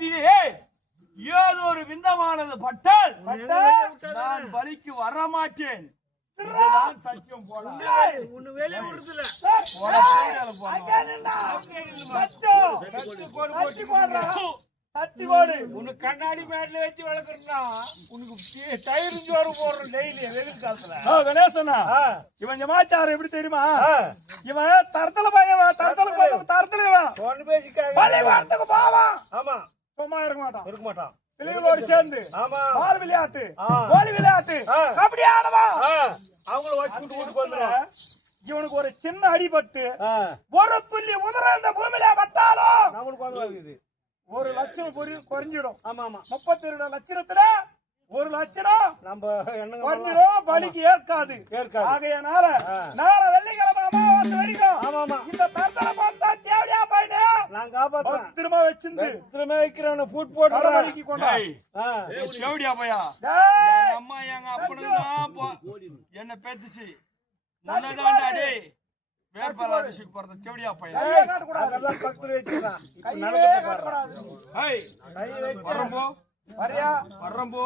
சமயத்திலே ஏதோ ஒரு விந்தமானது பட்டால் நான் பலிக்கு வர மாட்டேன். சத்தியம் போல உன்னை வெளியே விடுறதுல உனக்கு கண்ணாடி மேட்ல வச்சு வளர்க்கறா உனக்கு டயர் ஜோறு போடுறோம் டெய்லி வெயில் காலத்துல. கணேசனா இவன் ஜமாச்சாரம் எப்படி தெரியுமா? இவன் தரத்துல பையன் தரத்துல பேசிக்காக போவான். ஆமா சும்மா இருக்க மாட்டான் பிள்ளைகளோடு சேர்ந்து பால் விளையாட்டு கோலி விளையாட்டு கபடி ஆடுவான். அவங்கள வச்சு வீட்டுக்கு வந்துடும். இவனுக்கு ஒரு சின்ன அடிபட்டு ஒரு துள்ளி உதற இந்த பூமியில பட்டாலும் நம்மளுக்கு வந்து 1 லட்சம் குறைஞ்சிடும். ஆமா ஆமா 32 லட்சத்துல 1 லட்சம் நம்ம குறைஞ்சிடும். பலிக்கு ஏற்காது. ஆகையனால நாளை வெள்ளிக்கிழமை அமாவாசை வரைக்கும் இந்த தரத்தலை பார்த்தா தேவையா போயிடு நான் காப்பாத்துறேன். திரும்ப வச்சிருந்து திரும்ப வைக்கிறவன பூட் போட்டு வலிக்கு கொண்டாய் தேவடியா போயா. அம்மா எங்க அப்பனுதான் என்ன பேத்துச்சு முன்னதாண்டாடி வேர்பால அரிசிக்கு போறது தேவடியா போயா. அதெல்லாம் பக்கத்துல வச்சுறான். வரம்போ வர்றம்போ